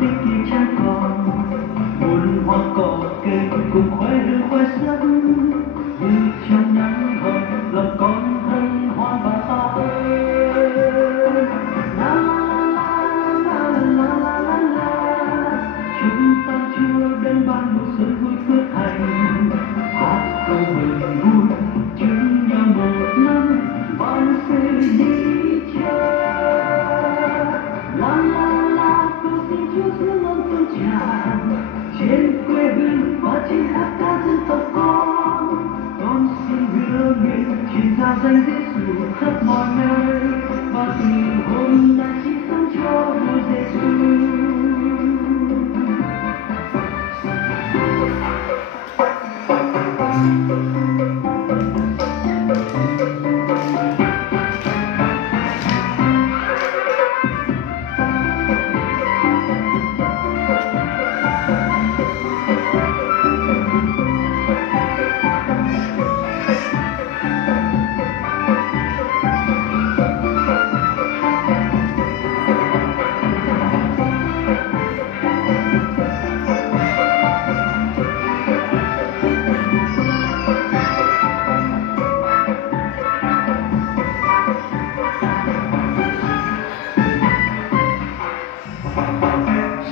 tích khi chẳng còn muôn hoa cỏ cây cùng khoe hương khoe sắc như trong nắng hồng lòng con thân hoa bà ta ơi. La la la la la la la, chúng ta chưa đến ban một xuân vui phước hạnh, hát câu mừng vui chúc nhau một năm vạn sự đi chơi. La la la, cầu xin Chúa giữ mong tuôn tràn trên quê hương và trên khắp các dân tộc con xin hứa nguyện truyền giao danh Giêsu khắp mọi nơi và từ hôm nay xin sống cho vua Giêsu.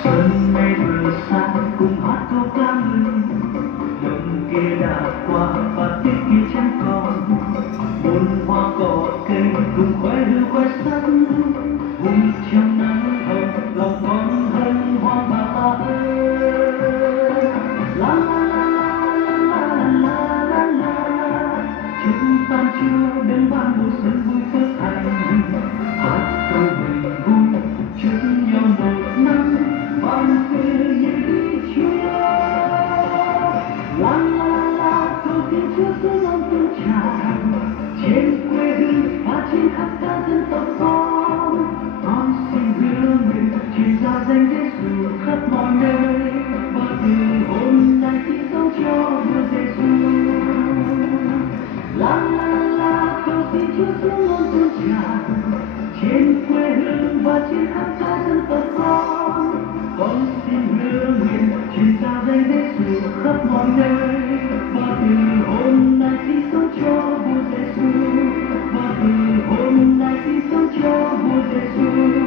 Xuân nay vừa sang cùng hát câu ca mừng, đông kia đã qua và tiết kia chẳng còn, muôn hoa cỏ cây cùng khoe hương khoe sắc vui trong nắng hồng lòng con hơn hoa bà ta ơi. La la la la la la la, chúng ta chưa đến ban mùa xuân vui phước hạnh, hát câu mừng vui chúc nhau một năm vạn sự như Chúa. La la la, cầu xin Chúa giữ mong tuôn tràn trên quê hương và trên khắp các dân tộc con xin hứa nguyện truyền giao danh Giêsu khắp mọi nơi và từ hôm nay xin sống cho vua Giêsu. La la la, cầu xin Chúa giữ mong tuôn tràn trên quê hương và trên khắp các dân tộc con xin hứa nguyện truyền giao danh Giêsu khắp mọi nơi và từ hôm nay xin sống cho vua Giêsu và từ hôm nay xin sống cho vua Giêsu.